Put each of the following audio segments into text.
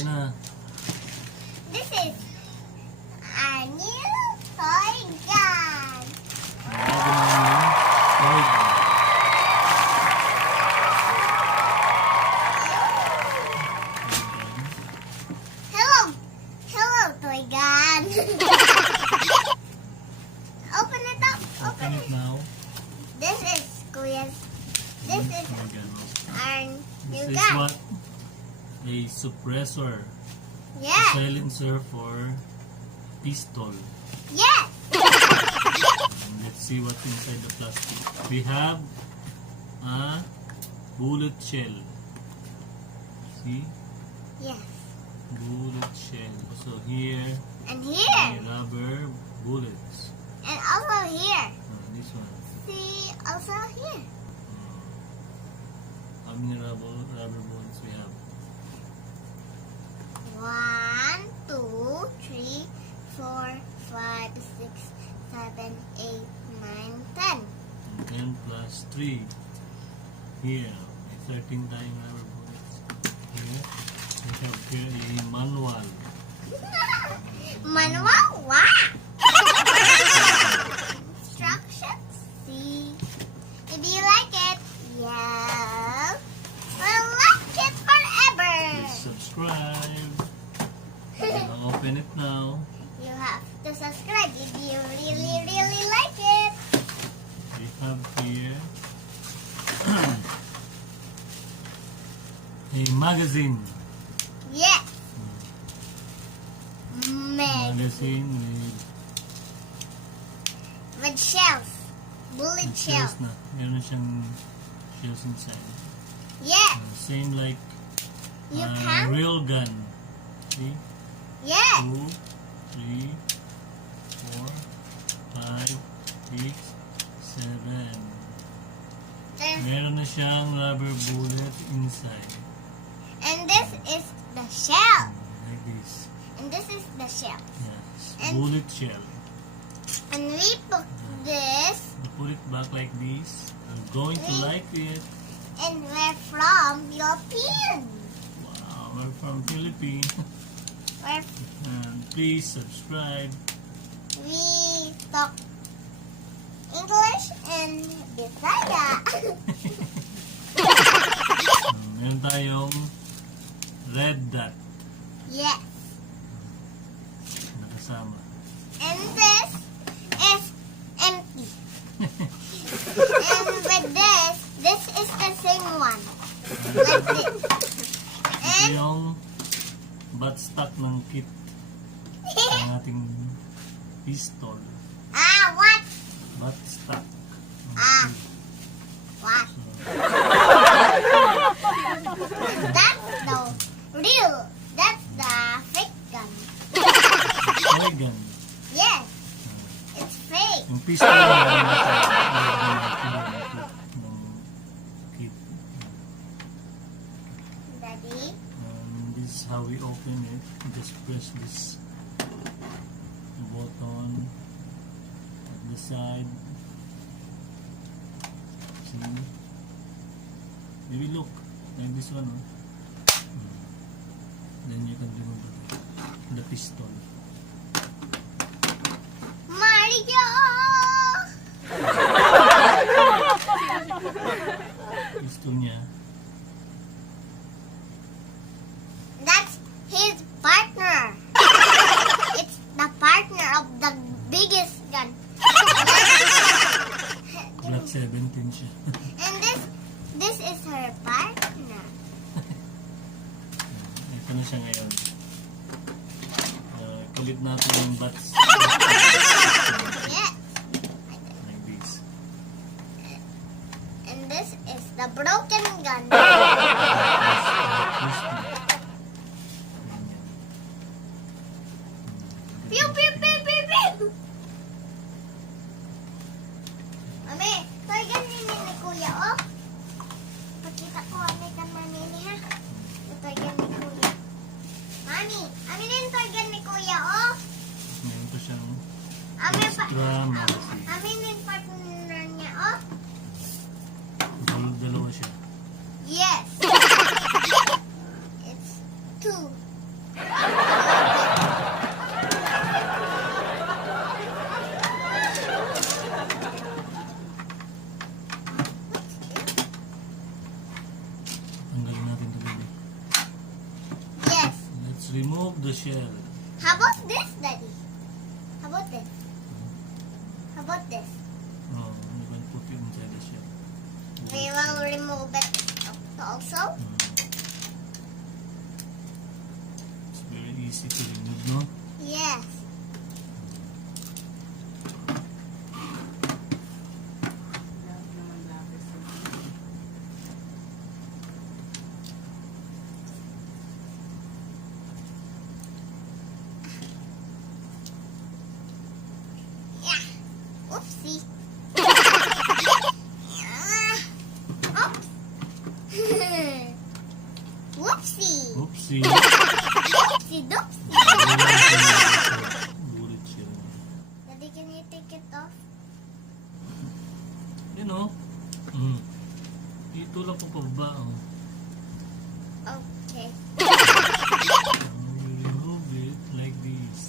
Sige na. This is a new toy gun. Hello, hello, toy gun. Open it up. Open it now. This is Kuya's. This is our new This is gun. what? A suppressor. Yes. Silencer for pistol. Yes. Let's see what's inside the plastic. We have a bullet shell. See? Yes. Bullet shell. So here, And here. rubber bullets. And also here. This one. See, also here. How many rubber bullets we have? 1, 2, 3, 4, 5, 6, 7, 8, 9, 10. And 10 plus 3. Here, 13 times rubber bullets. Here, we have here a manual. Manual, what? Instructions. See. If you like it, yes. Well, like it forever. Please subscribe. Open it now. You have to subscribe if you really, really like it. We have here a magazine. Yes. Meg Magazine with shells. Bullet with shells. shells na. Meron siyang shells inside. Yes. Same like You a can? real gun. See? Yes. 2, 3, 4, 5, 6, 7. There's- Meron na siyang rubber bullet inside. And this is the shell. Like this. And this is the shell. Yes. And- Bullet shell. And we put this, You put it back like this. I'm going to like it. and we're from Philippines. Wow, we're from Philippines. Where And please subscribe. we talk English and Bisaya. Meron tayong red dot Yes. nakasama. And this is empty. And with this is the same one. Like this. Ito And yung butt stock ng kit ng ating pistol. what? Butt stock. Ah. What? That's the real. That's the fake gun. Toy gun. Yes. It's fake. Yung pistol na ng kit. Daddy. This is how we open it. Just press this button at the side. See? Maybe look like this one. Oh. Then you can remove the pistol. Mario. Pistol niya. That's his partner. It's the partner of the biggest gun. Black 17 siya. And this is her partner. Ito na siya ngayon. Kulit natin yung butts. Yes. Like this. And this is the broken gun. Pew pew pew pew pew. Mami, toy gun ni Kuya, oh. Pakita ko ano kan mami ni ha. Ito toy gun ni Kuya. Mami, aminin toy gun ni Kuya, oh. Meron pa siyang Amin pa. extra magazine. Aminin partner niya, oh. Dalawa siya. Yes. It's two. Tanggalin natin ito, baby. Yes. Let's remove the shell. How about this, Daddy? How about this? How about this? Oh, I'm going to put it inside the shell. We will remove it also. It's very easy to remove, no? Yes. Yeah. Oopsie. Oops. Whoopsie. Oopsie. Oopsie doopsie. Bullet shell. Daddy, can you take it off? You know? Dito lang po pababa, oh. Okay. You remove it like this.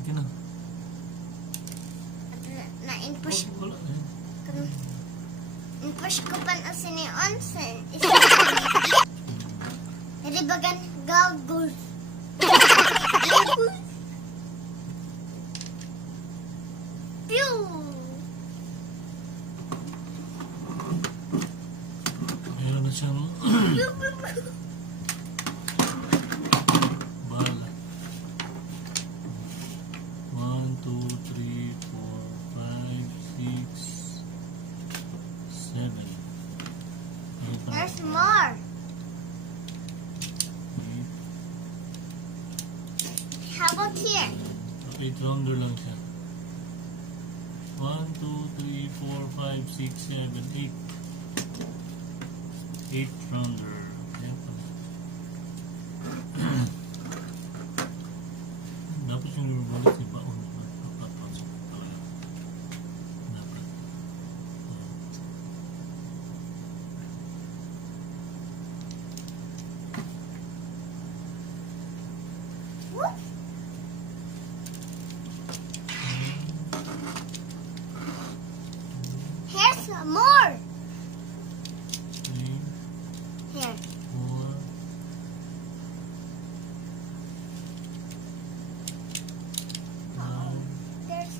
Okay na. Na-push Wala. push ko pa na sini onsen. Jadi bagan gagus. Gagus. Pew. Meron na siyang bala. 1, 2, 3, 4, 5, 6, 7. There's more. 8. How about here? 8 rounder lang siya. 1, 2, 3, 4, 5, 6, 7, 8. 8 rounder. Ayan pala. Dapat yung revolve si baon. Papapasok talaga. Dapat. Whoop. Here's more. 3, Here. 4, 5, There's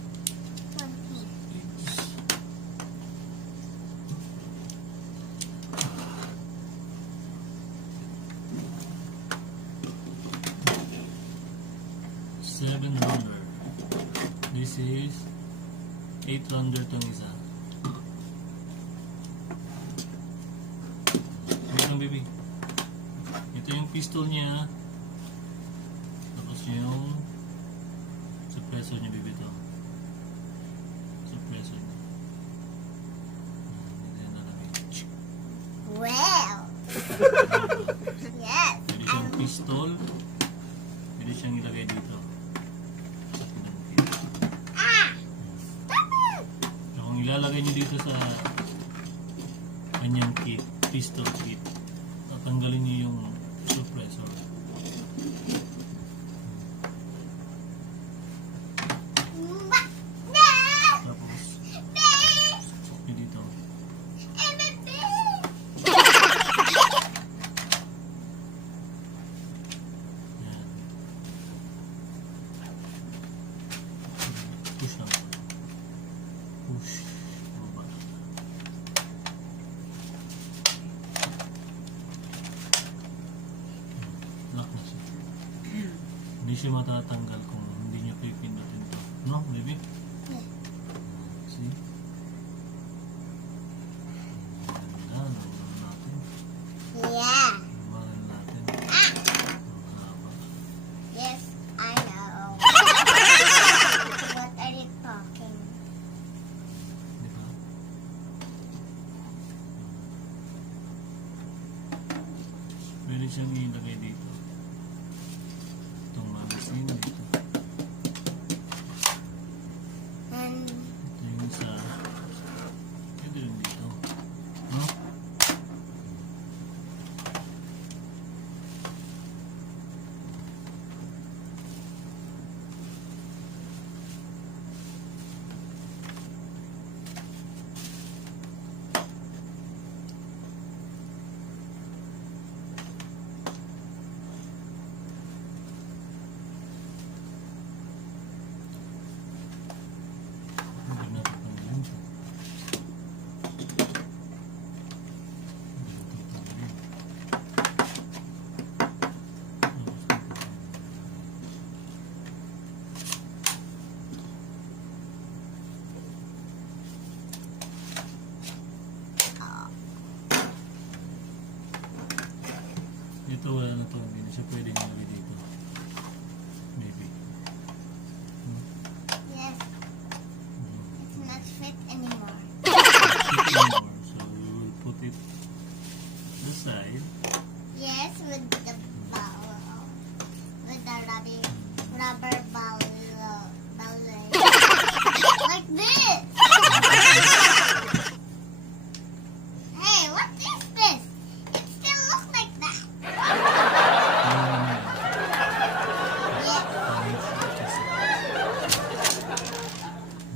one here. 7 rounder. This is 8 rounder tong isa. Wait lang, baby. Ito yung pistol niya. Tapos yung suppressor niya, baby, ito. Suppressor niya. Hindi na nalagay. Well. Yes. Pwede siyang pistol. Pwede siyang ilagay dito. Sa pinangkit. Ah. Stop it. So, kung ilalagay niyo dito sa kanyang kit, pistol kit, tatanggalin niyo yung suppressor. Ba. Ba. Tapos, Ba. susok niyo dito. Yan. Push lang. Push. Baba. Lock na siya. Hindi siya matatanggal kung hindi niyo pipindutin to. No, baby? See? Ganda. Naman natin. Yeah. Naman natin. Ah. Ang haba. Yes, I know. What are you talking? Di ba? Pwede siyang ilagay dito. Itong magazine. rubber balloon. Like this. Hey, what is this? It still looks like that. Yes.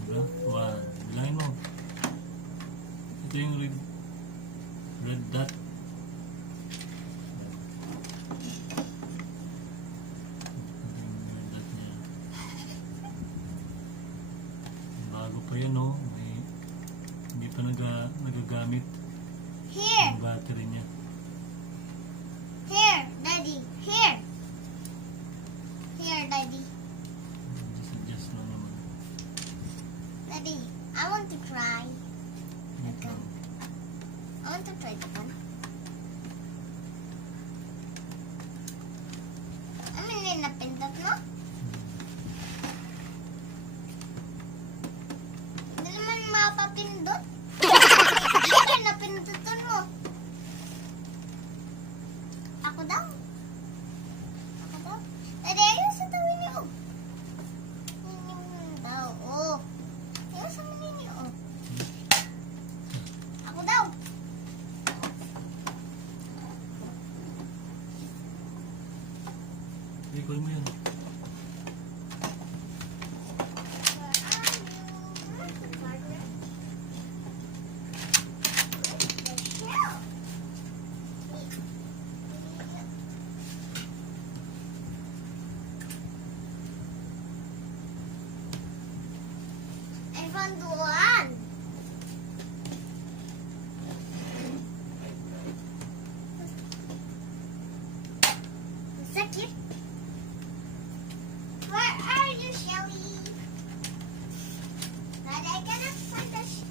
Diba? One. Bilangin mo. Ito yung red dot. Bago pa yan, no? Hindi pa nagagamit Here. yung battery niya. Here, Daddy. Here. Here, Daddy. Just lang naman. Daddy, I want to try. Ito. I want to try the gun. Ano yung napindot mo? Hindi naman mapapindot. Ano yung napindutan mo? Ako daw. Ako daw. Daddy, ayaw sa tawin niyo. Hindi daw. Oh. Ayaw sa manin niyo. Ako daw. Ikol mo yun. I found one. Sakit. Where are you, Shelly? Daddy, I cannot find the baby.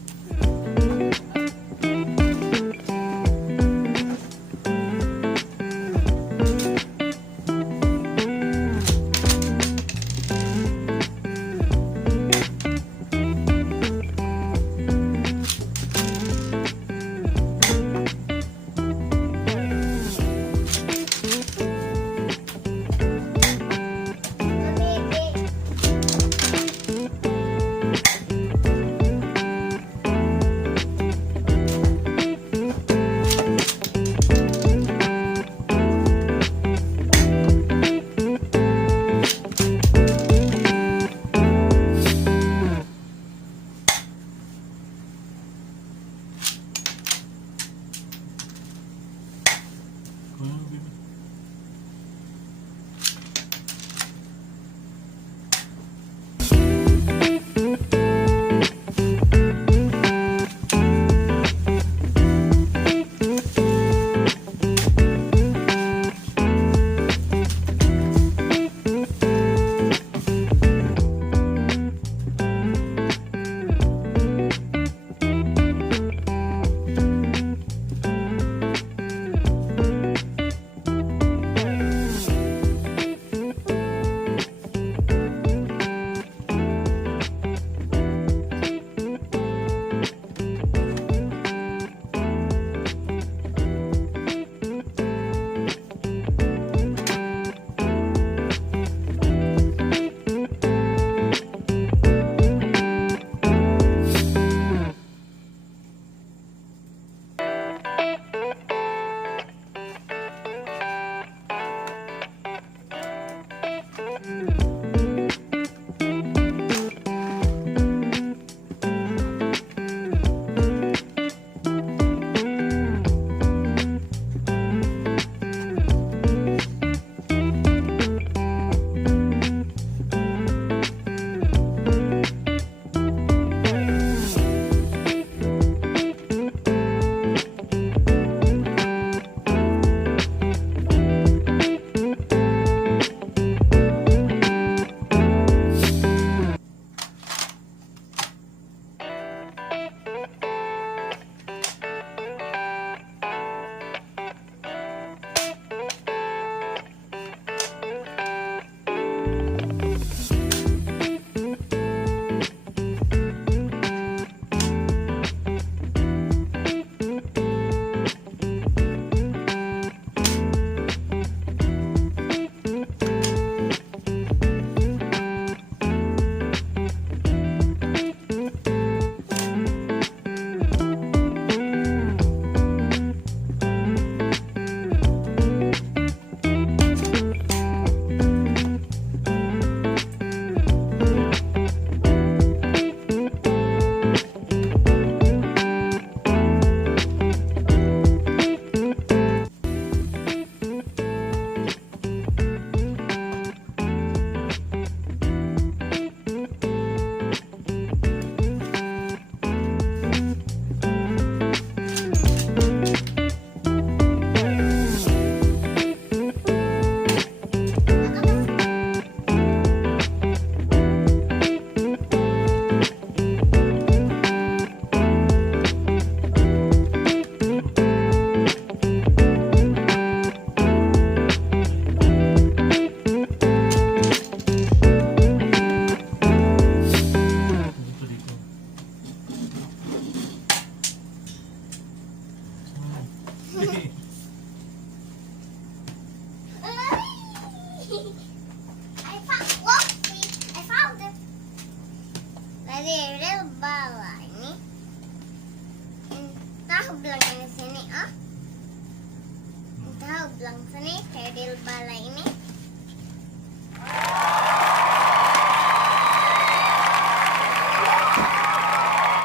I found, look, see, I found it. Dari real bala ini. Tahap lang ini sini, ah. Tahap lang sini, kayak real bala ini.